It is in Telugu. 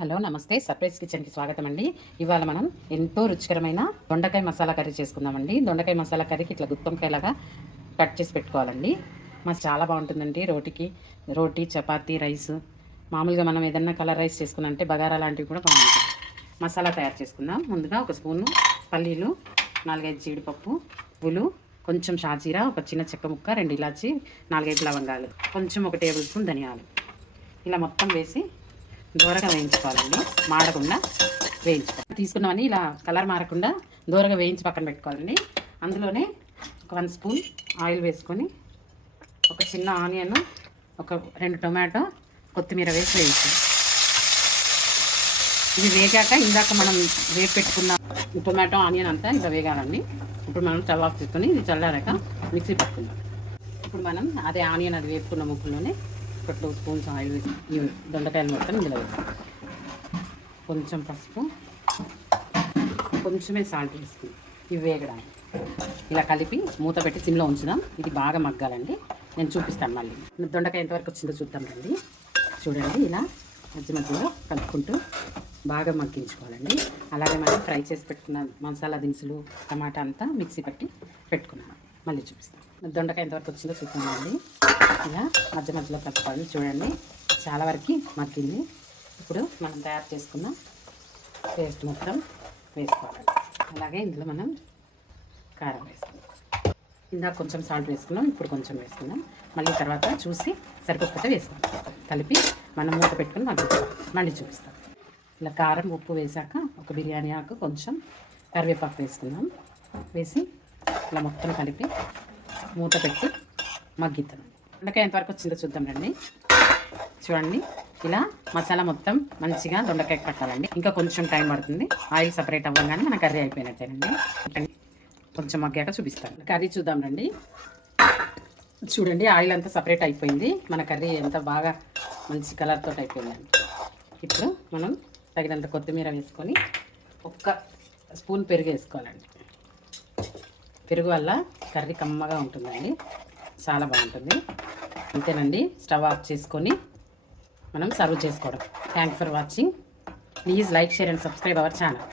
హలో నమస్తే సర్ప్రైజ్ కిచెన్కి స్వాగతం అండి. ఇవాళ మనం ఎంతో రుచికరమైన దొండకాయ మసాలా కర్రీ చేసుకుందామండి. దొండకాయ మసాలా కర్రీకి ఇట్లా గుత్తొంకాయలాగా కట్ చేసి పెట్టుకోవాలండి. చాలా బాగుంటుందండి. రోటీ చపాతీ రైస్, మామూలుగా మనం ఏదన్నా కలర్ రైస్ చేసుకున్నంటే బగారా లాంటివి కూడా బాగుంటుంది. మసాలా తయారు చేసుకుందాం. ముందుగా ఒక స్పూను పల్లీలు, 4-5 జీడిపప్పు, ఉలు, కొంచెం షాజీరా, ఒక చిన్న చెక్క ముక్క, 2 ఇలాచి, 4-5 లవంగాలు, కొంచెం 1 టేబుల్ స్పూన్ ధనియాలు, ఇలా మొత్తం వేసి దూరగా వేయించుకోవాలండి. మాడకుండా వేయించుకోవాలి. తీసుకున్నామని ఇలా కలర్ మారకుండా దూరగా వేయించి పక్కన పెట్టుకోవాలండి. అందులోనే ఒక 1 స్పూన్ ఆయిల్ వేసుకొని ఒక చిన్న ఆనియన్, ఒక 2 టొమాటో, కొత్తిమీర వేసి వేయించాలి. ఇది వేగాక ఇందాక మనం వేసి పెట్టుకున్న టొమాటో ఆనియన్ అంతా ఇలా వేగాలండి. ఇప్పుడు మనం స్టవ్ ఆఫ్ చేసుకొని ఇది చల్లారాక మిక్సీ పట్టుకుందాం. ఇప్పుడు మనం అదే ఆనియన్ అది వేపుకున్న ముక్కలోనే ఒక 2 స్పూన్స్ ఆయిల్ వేసి ఈ దొండకాయలు మొత్తం ఇందులో వేస్తాం. కొంచెం పసుపు, కొంచెమే సాల్ట్ వేసుకుందాం. ఇవి వేగడానికి ఇలా కలిపి మూత పెట్టి సిమ్లో ఉంచుదాం. ఇది బాగా మగ్గాలండి. నేను చూపిస్తాను మళ్ళీ. దొండకాయ ఎంతవరకు వచ్చిందో చూద్దాం రండి. చూడండి, ఇలా మధ్య మధ్యలో కలుపుకుంటూ బాగా మగ్గించుకోవాలండి. అలాగే మనం ఫ్రై చేసి పెట్టుకున్న మసాలా దినుసులు, టమాటా అంతా మిక్సీ పట్టి పెట్టుకున్నాను. మళ్ళీ చూపిస్తాను. దొండకాయ ఎంతవరకు వచ్చిందో చూద్దామండి. ఇలా మధ్య మధ్యలో కలుపుకోవాలి. చూడండి, చాలా వరకు మగ్గింది. ఇప్పుడు మనం తయారు చేసుకున్న పేస్ట్ మొత్తం వేసుకోవాలి. అలాగే ఇందులో మనం కారం వేసుకుందాం. ఇందాక కొంచెం సాల్ట్ వేసుకున్నాం, ఇప్పుడు కొంచెం వేసుకుందాం. మళ్ళీ తర్వాత చూసి సరిపోతే వేసుకుందాం. కలిపి మనం మూత పెట్టుకుని మళ్ళీ చూపిస్తాం. ఇలా కారం ఉప్పు వేసాక ఒక బిర్యానీ ఆకు, కొంచెం కరివేపాకు వేసుకుందాం. వేసి ఇలా మొత్తం కలిపి మూత పెట్టి మగ్గిద్దాం. దొండకాయ ఎంతవరకు వచ్చిందో చూద్దాం రండి. చూడండి, ఇలా మసాలా మొత్తం మంచిగా దొండకాయ కట్టాలండి. ఇంకా కొంచెం టైం పడుతుంది. ఆయిల్ సపరేట్ అవ్వగానే మన కర్రీ అయిపోయినట్టేనండి. కొంచెం మగ్గాక చూపిస్తాను. కర్రీ చూద్దాం రండి. చూడండి, ఆయిల్ అంతా సపరేట్ అయిపోయింది. మన కర్రీ ఎంత బాగా మంచి కలర్తో అయిపోయిందండి. ఇప్పుడు మనం తగినంత కొత్తిమీర వేసుకొని 1 స్పూన్ పెరుగు వేసుకోవాలండి. పెరుగు వల్ల కర్రీ కమ్మగా ఉంటుందండి, చాలా బాగుంటుంది. అంతేనండి. స్టవ్ ఆఫ్ చేసుకొని మనం సర్వ్ చేసుకోవడం. Thanks for watching. Please like, share and subscribe our channel.